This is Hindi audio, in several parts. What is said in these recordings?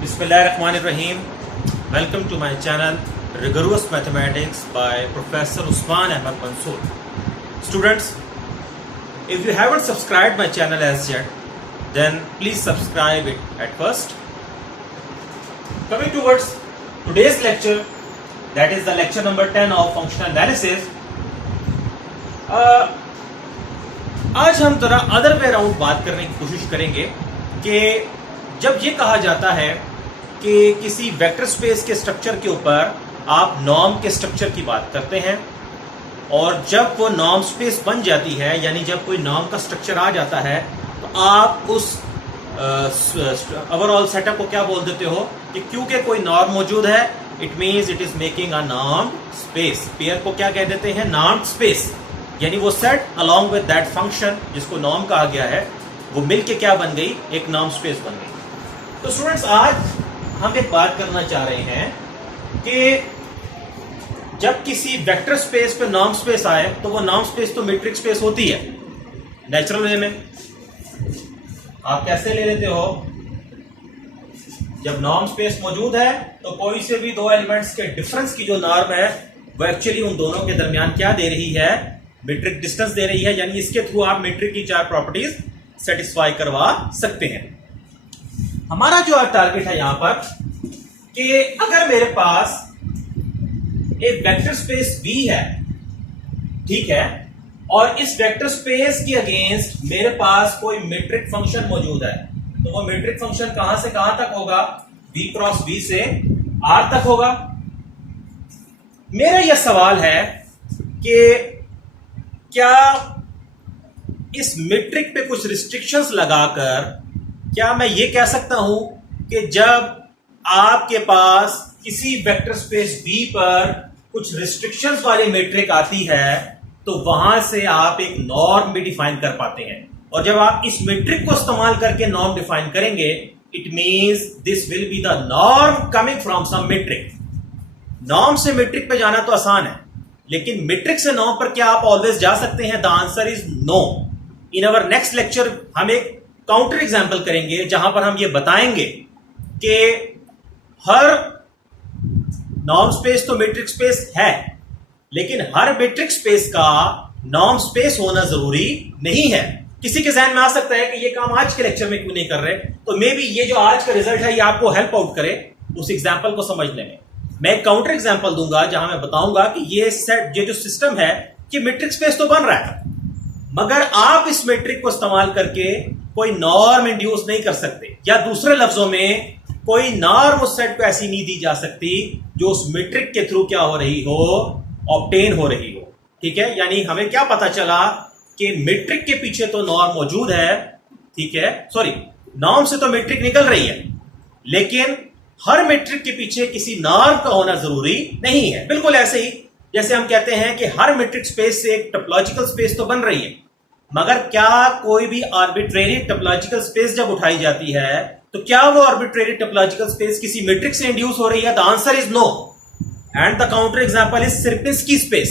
Bismillahirrahmanirrahim. Welcome to my channel Rigorous Mathematics by Professor Usman Ahmad Mansoor. Students, if you haven't subscribed my channel as yet, then please subscribe it at first. Coming towards today's lecture, that is the lecture number 10 of functional analysis. आज हम जरा अदर वे अराउंड बात करने की कोशिश करेंगे कि जब ये कहा जाता है कि किसी वेक्टर स्पेस के स्ट्रक्चर के ऊपर आप नॉर्म के स्ट्रक्चर की बात करते हैं और जब वो नॉर्म स्पेस बन जाती है, यानी जब कोई नॉर्म का स्ट्रक्चर आ जाता है, तो आप उस ओवरऑल सेटअप को क्या बोल देते हो कि क्योंकि कोई नॉर्म मौजूद है, it means it is making a norm space. Pair को क्या कह देते हैं? Norm space. यानी वो set along with that function जिसको नॉर्म कहा गया है, वो मिलके क्या बन गई? एक नॉर्म स्पेस बन गई। तो स्टूडेंट्स, आज हम एक बात करना चाह रहे हैं कि जब किसी वेक्टर स्पेस पे नॉर्म स्पेस आए तो वो नॉर्म स्पेस तो मीट्रिक स्पेस होती है नेचुरल वे में। आप कैसे ले लेते हो? जब नॉर्म स्पेस मौजूद है तो कोई से भी दो एलिमेंट्स के डिफरेंस की जो नॉर्म है वो एक्चुअली उन दोनों के दरमियान क्या दे रही है? मीट्रिक डिस्टेंस दे रही है। यानी इसके थ्रू आप मीट्रिक की चार प्रॉपर्टीज सेटिस्फाई करवा सकते हैं। हमारा जो टारगेट है यहां पर कि अगर मेरे पास एक वेक्टर स्पेस V है, ठीक है, और इस वेक्टर स्पेस के अगेंस्ट मेरे पास कोई मीट्रिक फंक्शन मौजूद है, तो वो मीट्रिक फंक्शन कहां से कहां तक होगा? V क्रॉस V से R तक होगा। मेरा यह सवाल है कि क्या इस मीट्रिक पे कुछ रिस्ट्रिक्शंस लगाकर क्या मैं ये कह सकता हूं कि जब आपके पास किसी वेक्टर स्पेस V पर कुछ रिस्ट्रिक्शंस वाली मीट्रिक आती है तो वहां से आप एक नॉर्म भी डिफाइन कर पाते हैं, और जब आप इस मीट्रिक को इस्तेमाल करके नॉर्म डिफाइन करेंगे, it means this will be the norm coming from some metric. Norm से मीट्रिक पे जाना तो आसान है, लेकिन मीट्रिक से नॉर्म पर क्या आप ऑलवेज जा सकते हैं? The answer is no. In our next lecture हम एक काउंटर एग्जाम्पल करेंगे जहां पर हम ये बताएंगे कि हर नॉर्म स्पेस तो मीट्रिक स्पेस है, लेकिन हर मीट्रिक स्पेस का नॉर्म स्पेस होना जरूरी नहीं है। किसी के जहन में आ सकता है कि ये काम आज के लेक्चर में क्यों नहीं कर रहे, तो मे बी ये जो आज का रिजल्ट है ये आपको हेल्प आउट करे उस एग्जाम्पल को समझने में। मैं एक काउंटर एग्जाम्पल दूंगा जहां मैं बताऊंगा कि ये जो सिस्टम है कि मीट्रिक स्पेस तो बन रहा है, मगर आप इस मीट्रिक को इस्तेमाल करके कोई नॉर्म इंड्यूस नहीं कर सकते, या दूसरे लफ्जों में कोई नॉर्म उस सेट को ऐसी नहीं दी जा सकती जो उस मीट्रिक के थ्रू क्या हो रही हो? ऑब्टेन हो रही हो। ठीक है, यानी हमें क्या पता चला कि मीट्रिक के पीछे तो नॉर्म मौजूद है, ठीक है, सॉरी, नॉर्म से तो मीट्रिक निकल रही है, लेकिन हर मीट्रिक के पीछे किसी नॉर्म का होना जरूरी नहीं है। बिल्कुल ऐसे ही जैसे हम कहते हैं कि हर मीट्रिक स्पेस से एक टोपोलॉजिकल स्पेस तो बन रही है, मगर क्या कोई भी आर्बिट्रेरी टोपोलॉजिकल स्पेस जब उठाई जाती है तो क्या वो आर्बिट्रेरी टोपोलॉजिकल स्पेस किसी मीट्रिक से इंड्यूस हो रही है? The answer is no. And the counter example is Sierpinski space,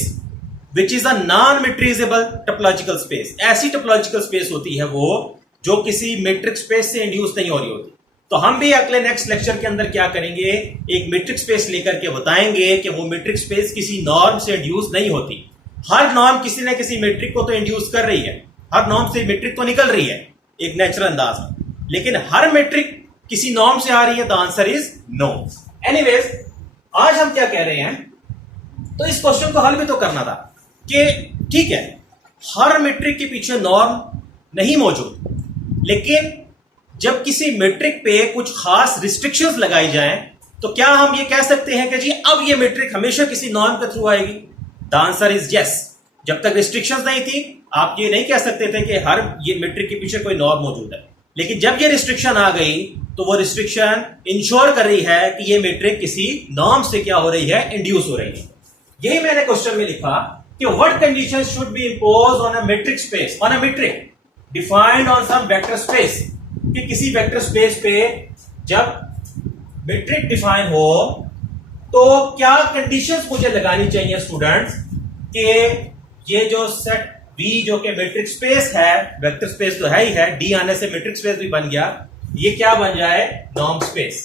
which is a non metrizable topological space. ऐसी टोपोलॉजिकल स्पेस होती है वो जो किसी मीट्रिक स्पेस से इंड्यूस नहीं हो रही होती। तो हम भी अगले नेक्स्ट लेक्चर के अंदर क्या करेंगे? एक मीट्रिक स्पेस लेकर के बताएंगे कि वो मीट्रिक स्पेस किसी नॉर्म से इंड्यूस नहीं होती। हर नॉर्म किसी न किसी मीट्रिक को तो इंड्यूस कर रही है, हर नॉर्म से मीट्रिक तो निकल रही है एक नेचुरल अंदाज में, लेकिन हर मीट्रिक किसी नॉर्म से आ रही है। The answer is no. Anyways, आज हम क्या कह रहे हैं, तो इस क्वेश्चन को हल भी तो करना था कि ठीक है, हर मीट्रिक के पीछे नॉर्म नहीं मौजूद, लेकिन जब किसी मीट्रिक पे कुछ खास रिस्ट्रिक्शंस लगाई जाएं तो क्या हम ये कह सकते हैं कि जी अब ये मीट्रिक हमेशा किसी नॉर्म के थ्रू आएगी? The answer is yes. जब तक रिस्ट्रिक्शंस नहीं थी आप ये नहीं कह सकते थे कि हर ये मीट्रिक के पीछे कोई नॉर्म मौजूद है, लेकिन जब ये रिस्ट्रिक्शन आ गई तो वो रिस्ट्रिक्शन इंश्योर कर रही है कि ये मीट्रिक किसी नॉर्म से क्या हो रही है? इंड्यूस हो रही है। यही मैंने क्वेश्चन में लिखा कि what conditions should be imposed on a metric space, on a metric defined on some vector space, कि किसी वेक्टर स्पेस पे जब मीट्रिक डिफाइन हो तो क्या कंडीशंस मुझे लगानी चाहिए स्टूडेंट्स कि ये जो सेट V जो कि मीट्रिक स्पेस है, वेक्टर स्पेस तो है ही है, D आने से मीट्रिक स्पेस भी बन गया, ये क्या बन जाए? Norm space.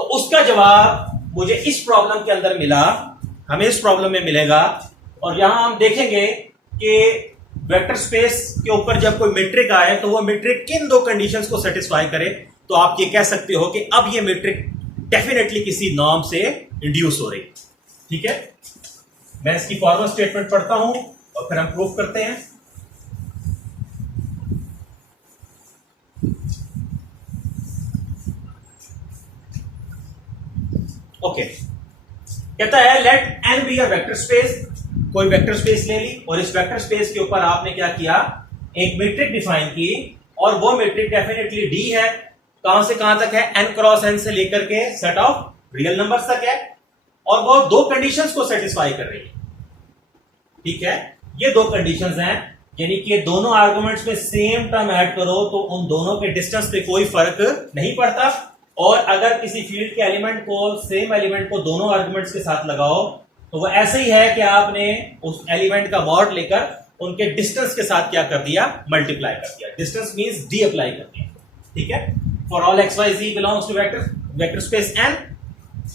तो उसका जवाब मुझे इस प्रॉब्लम के अंदर मिला, हमें इस प्रॉब्लम में मिलेगा। और यहां हम देखेंगे कि वेक्टर स्पेस के ऊपर जब कोई मैट्रिक आए तो वो मैट्रिक किन दो कंडीशंस को सेटिस्फाई करे। तो आप ये कह सकते हो कि अब ये मैट्रिक डेफिनेटली किसी नॉर्म से इंड्यूस हो रही। ठीक है, मैं इसकी फॉर्मल स्टेटमेंट पढ़ता हूं और फिर हम प्रूफ करते हैं। ओके, कहता है let N be a vector space. कोई वेक्टर स्पेस ले ली और इस वेक्टर स्पेस के ऊपर आपने क्या किया, एक मैट्रिक डिफाइन की, और वो मैट्रिक डेफिनेटली डी है। कहां से कहां तक है, एन क्रॉस एन से लेकर के सेट ऑफ रियल नंबर्स तक है, और वो दो कंडीशंस को सेटिस्फाई कर रही है। ठीक है, ये दो कंडीशंस हैं, यानी कि दोनों आर्गुमेंट्स में सेम टर्म ऐड करो तो उन दोनों के डिस्टेंस पे कोई फर्क नहीं पड़ता। और अगर किसी फील्ड के एलिमेंट को, सेम एलिमेंट को दोनों आर्गुमेंट्स के साथ लगाओ तो वो ऐसे ही है कि आपने उस एलिमेंट का मॉड लेकर उनके डिस्टेंस के साथ क्या कर दिया, मल्टीप्लाई कर दिया। डिस्टेंस मींस डी अप्लाई कर दिया। ठीक है, for all X Y Z belongs to vector space N,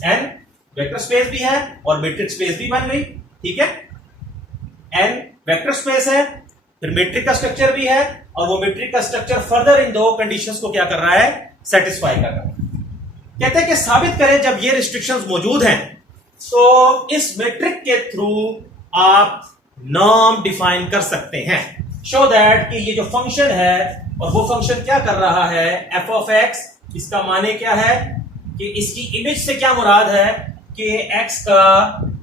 N vector space भी है और मैट्रिक स्पेस भी बन गई। ठीक है, एन वेक्टर स्पेस है, फिर मैट्रिक का स्ट्रक्चर भी है, और वो मैट्रिक का स्ट्रक्चर फर्दर इन दो कंडीशंस को क्या कर रहा है, सेटिस्फाई कर रहा है। कहते हैं कि साबित करें जब ये रिस्ट्रिक्शंस मौजूद हैं तो इस मैट्रिक के थ्रू आप नॉर्म डिफाइन कर सकते हैं। शो दैट कि ये जो फंक्शन है, और वो फंक्शन क्या कर रहा है, एफ ऑफ एक्स, इसका माने क्या है कि इसकी इमेज से क्या मुराद है कि एक्स का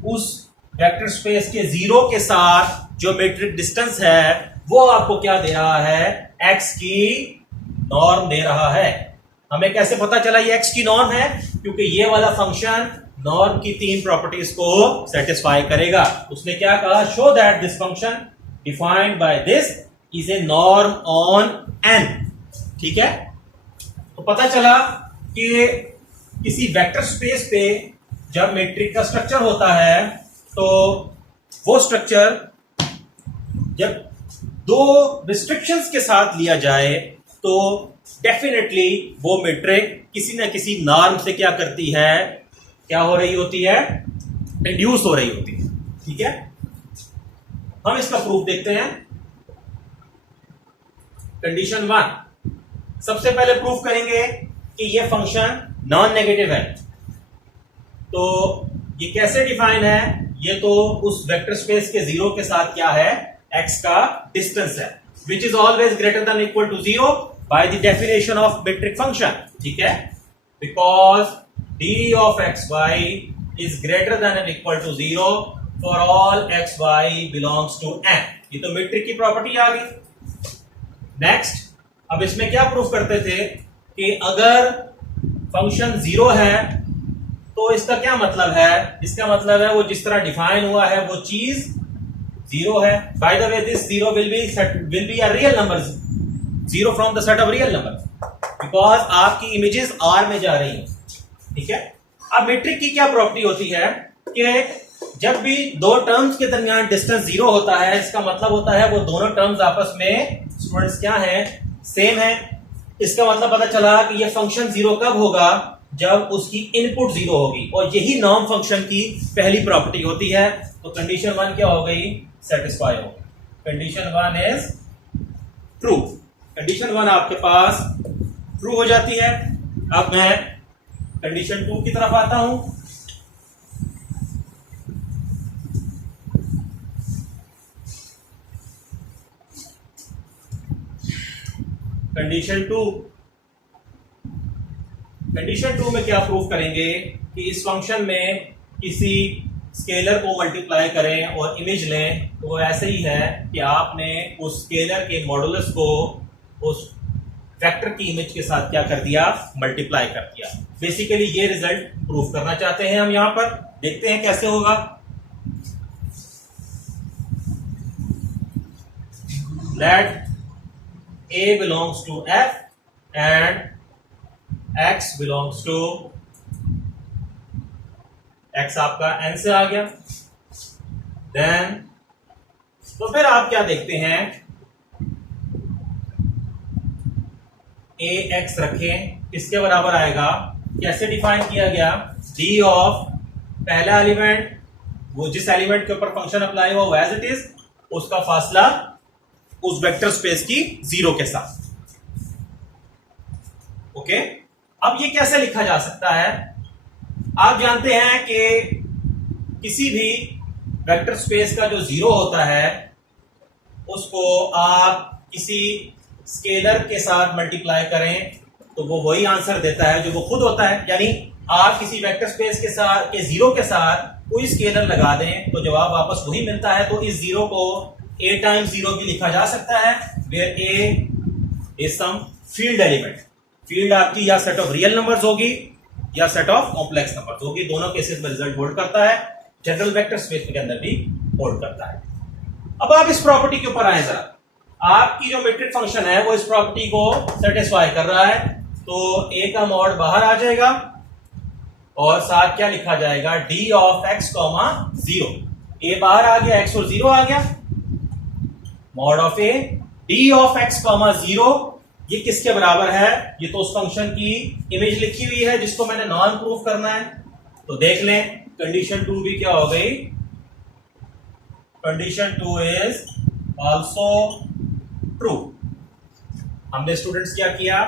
उस वेक्टर स्पेस के जीरो के साथ जो मैट्रिक डिस्टेंस है वो आपको क्या दे रहा है, एक्स की नॉर्म दे रहा है। हमें कैसे पता चला ये एक्स की नॉर्म है, क्योंकि ये वाला फंक्शन नॉर्म की तीन प्रॉपर्टीज को सेटिस्फाई करेगा। उसने क्या कहा, show that this function defined by this is a norm on an. ठीक है, तो पता चला कि किसी वेक्टर स्पेस पे जब मैट्रिक का स्ट्रक्चर होता है तो वो स्ट्रक्चर जब दो रिस्ट्रिक्शंस के साथ लिया जाए तो डेफिनेटली वो मैट्रिक किसी ना किसी नॉर्म से क्या करती है, क्या हो रही होती है, इंड्यूस हो रही होती है। ठीक है, हम इसका प्रूफ देखते हैं। कंडीशन 1, सबसे पहले प्रूफ करेंगे कि ये फंक्शन नॉन नेगेटिव है। तो ये कैसे डिफाइन है, ये तो उस वेक्टर स्पेस के जीरो के साथ क्या है, एक्स का डिस्टेंस है, which is always greater than equal to zero by the definition of metric function. ठीक है, because d of xy is greater than and equal to 0 for all xy belongs to n। ये तो मैट्रिक की प्रॉपर्टी आ गई। नेक्स्ट, अब इसमें क्या प्रूफ करते थे कि अगर फंक्शन जीरो है तो इसका क्या मतलब है, इसका मतलब है वो जिस तरह डिफाइन हुआ है वो चीज जीरो है। By the way this zero will be a real number, zero from the set of real number, because आपकी इमेजेस आर में जा रही हैं। ठीक है, अब मैट्रिक की क्या प्रॉपर्टी होती है कि जब भी दो टर्म्स के दरमियान डिस्टेंस जीरो होता है, इसका मतलब होता है वो दोनों टर्म्स आपस में स्टूडेंट्स क्या हैं, सेम है। इसका मतलब पता चला कि ये फंक्शन जीरो कब होगा, जब उसकी इनपुट जीरो होगी, और यही नॉर्म फंक्शन की पहली प्रॉपर्टी होती है। तो कंडीशन 1 क्या हो गई, सेटिस्फाई हो गई। Condition 1 is true. कंडीशन 1 आपके पास ट्रू हो जाती है। अब मैं कंडीशन 2 की तरफ आता हूं। कंडीशन 2 में क्या प्रूफ करेंगे कि इस फंक्शन में किसी स्केलर को मल्टीप्लाई करें और इमेज लें तो वो ऐसे ही है कि आपने उस स्केलर के मॉडुलस को उस वेक्टर की इमेज के साथ क्या कर दिया, मल्टीप्लाई कर दिया। बेसिकली ये रिजल्ट प्रूफ करना चाहते हैं हम। यहां पर देखते हैं कैसे होगा। Let A belongs to F and X belongs to X, आपका N से आ गया। देन तो फिर आप क्या देखते हैं, AX रखें, किसके बराबर आएगा, कैसे डिफाइन किया गया? डी ऑफ पहला एलिमेंट, वो जिस एलिमेंट के ऊपर फंक्शन अप्लाई हुआ वो एज इट इज, उसका फासला उस वेक्टर स्पेस की जीरो के साथ। ओके, अब ये कैसे लिखा जा सकता है? आप जानते हैं कि किसी भी वेक्टर स्पेस का जो जीरो होता है उसको आप किसी स्केलर के साथ मल्टीप्लाई करें तो वो वही आंसर देता है जो वो खुद होता है। यानी आप किसी वेक्टर स्पेस के साथ के जीरो के साथ कोई स्केलर लगा दें तो जवाब वापस वही मिलता है। तो इस जीरो को a टाइम्स जीरो भी लिखा जा सकता है, where a is some field element. Field आपकी या सेट ऑफ रियल नंबर्स होगी या सेट ऑफ कॉम्प्लेक्स नंबर्स होगी, दोनों केसेस में रिजल्ट होल्ड करता है। जनरल वेक्टर स्पेस के अंदर भी होल्ड करता है। अब आप इस प्रॉपर्टी के ऊपर आए जरा, आपकी जो मीट्रिक फंक्शन है वो इस प्रॉपर्टी को सेटिस्फाई कर रहा है, तो a का मॉड बाहर आ जाएगा और साथ क्या लिखा जाएगा? d of x comma zero. a बाहर आ गया, x और जीरो आ गया, mod of a d of x comma zero. ये किसके बराबर है? ये तो उस फंक्शन की इमेज लिखी हुई है जिसको मैंने नॉन प्रूफ करना है। तो देख लें, कंडीशन 2 भी क्या हो गई? Condition 2 is also true. हमने स्टूडेंट्स क्या किया?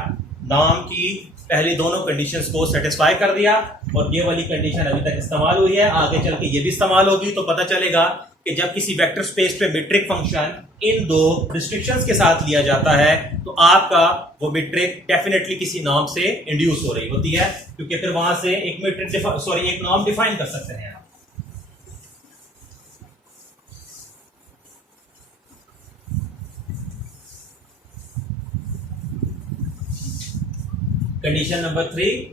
नाम की पहली दोनों कंडीशंस को सेटिस्फाई कर दिया और ये वाली कंडीशन अभी तक इस्तेमाल हुई है, आगे चल के ये भी इस्तेमाल होगी। तो पता चलेगा कि जब किसी वेक्टर स्पेस पे मीट्रिक फंक्शन इन दो रिस्ट्रिक्शंस के साथ लिया जाता है तो आपका वो मीट्रिक डेफिनेटली किसी नॉर्म से इंड्यूस हो रही होती है, क्योंकि फिर वहां से एक मीट्रिक एक नॉर्म डिफाइन कर सकते हैं आप। कंडीशन नंबर 3,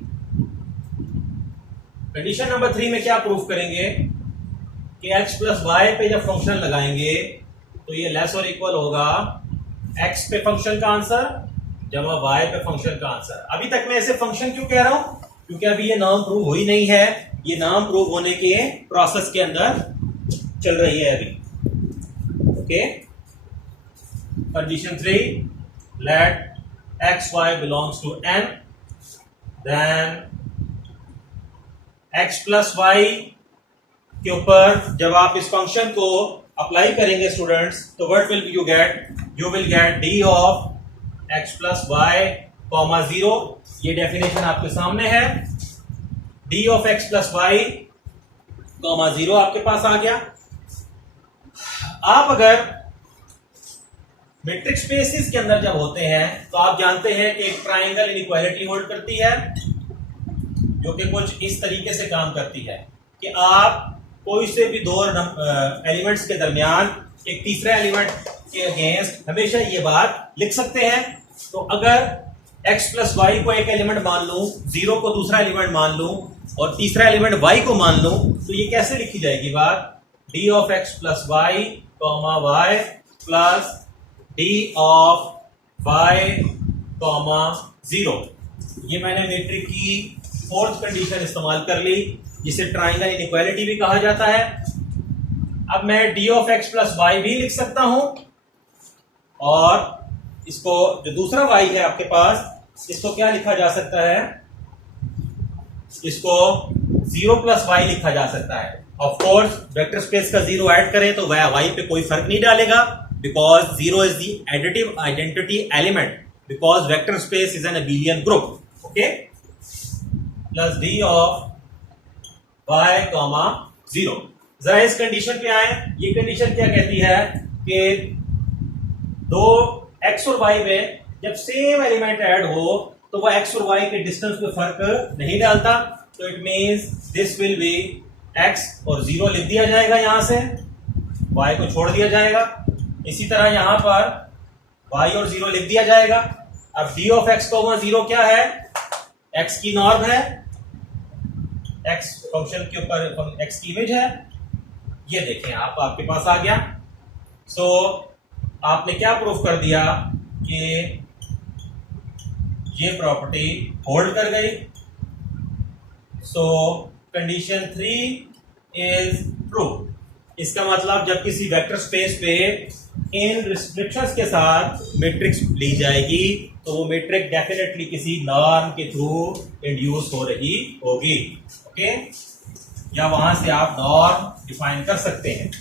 कंडीशन नंबर 3 में क्या प्रूफ करेंगे कि x प्लस वाई पे जब फंक्शन लगाएंगे तो ये लेस और इक्वल होगा x पे फंक्शन का आंसर जमा y पे फंक्शन का आंसर। अभी तक मैं ऐसे फंक्शन क्यों कह रहा हूं? क्योंकि अभी ये नाम प्रूव हुई नहीं है, ये नाम प्रूव होने के प्रोसेस के अंदर चल रही है अभी। Okay, condition 3, let x y belongs to n, then x plus Y के ऊपर जब आप इस फंक्शन को अप्लाई करेंगे स्टूडेंट्स तो what will you get? You will get D of x plus Y comma zero. ये डेफिनेशन आपके सामने है, D of x plus Y comma zero आपके पास आ गया। आप अगर मैट्रिक्स स्पेसेस के अंदर जब होते हैं तो आप जानते हैं कि एक ट्राइंगल इनइक्वालिटी होल्ड करती है जो कि कुछ इस तरीके से काम करती है कि आप कोई से भी दो एलिमेंट्स के दरमियान एक तीसरा एलिमेंट के अगेंस्ट हमेशा ये बात लिख सकते हैं। तो अगर x प्लस वाई को एक एलिमेंट मान लूं, जीरो को दूसरा एलिमेंट मान लूं और तीसरा एलिमेंट y को मान लूं तो ये कैसे लिखी जाएगी बात? d of x plus Y comma Y plus d of y comma zero. ये मैंने मैट्रिक की फोर्थ कंडीशन इस्तेमाल कर ली जिसे ट्राइंगल इनइक्वालिटी भी कहा जाता है। अब मैं d of x plus Y भी लिख सकता हूं और इसको जो दूसरा y है आपके पास इसको क्या लिखा जा सकता है? इसको जीरो प्लस वाई लिखा जा सकता है। ऑफ कोर्स वेक्टर स्पेस का जीरो ऐड करें तो वह y पे कोई फर्क नहीं डालेगा, because zero is the additive identity element, because vector space is an abelian group. Okay, plus d of y comma zero. जरा इस कंडीशन पे आए। ये कंडीशन क्या कहती है कि दो x और y में जब सेम एलिमेंट ऐड हो तो वह x और y के डिस्टेंस में फर्क नहीं डालता। तो it means this will B x और जीरो लिख दिया जाएगा, यहां से y को छोड़ दिया जाएगा। इसी तरह यहां पर y और जीरो लिख दिया जाएगा। अब d of x comma zero क्या है? x की नॉर्म है, x फंक्शन के ऊपर x की इमेज है। ये देखें आप, आपके पास आ गया। सो आपने क्या प्रूफ कर दिया कि ये प्रॉपर्टी होल्ड कर गई। सो कंडीशन 3 इज ट्रू। इसका मतलब जब किसी वेक्टर स्पेस पे इन रिस्ट्रिक्शंस के साथ मैट्रिक्स ली जाएगी तो वो मैट्रिक डेफिनेटली किसी नॉर्म के थ्रू इंड्यूस हो रही होगी। ओके, या वहां से आप नॉर्म डिफाइन कर सकते हैं।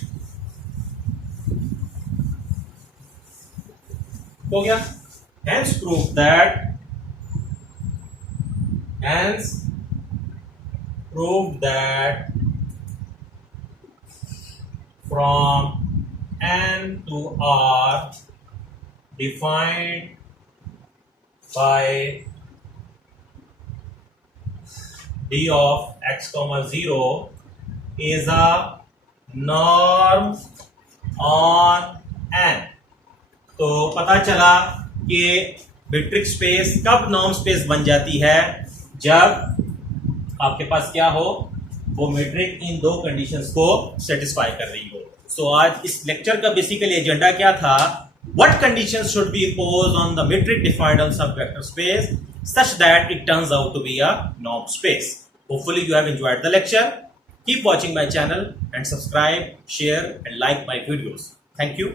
हो गया। Hence prove that from N to R defined by d of x comma 0 is a norm on N। तो पता चला कि मैट्रिक स्पेस कब नॉर्म स्पेस बन जाती है, जब आपके पास क्या हो, वो मैट्रिक इन दो कंडीशंस को सेटिस्फाई कर रही हो। सो आज इस लेक्चर का बेसिकली एजेंडा क्या था, what conditions should be imposed on the metric defined on sub vector space such that it turns out to be a norm space. Hopefully you have enjoyed the lecture. Keep watching my channel and subscribe, share and like my videos. Thank you.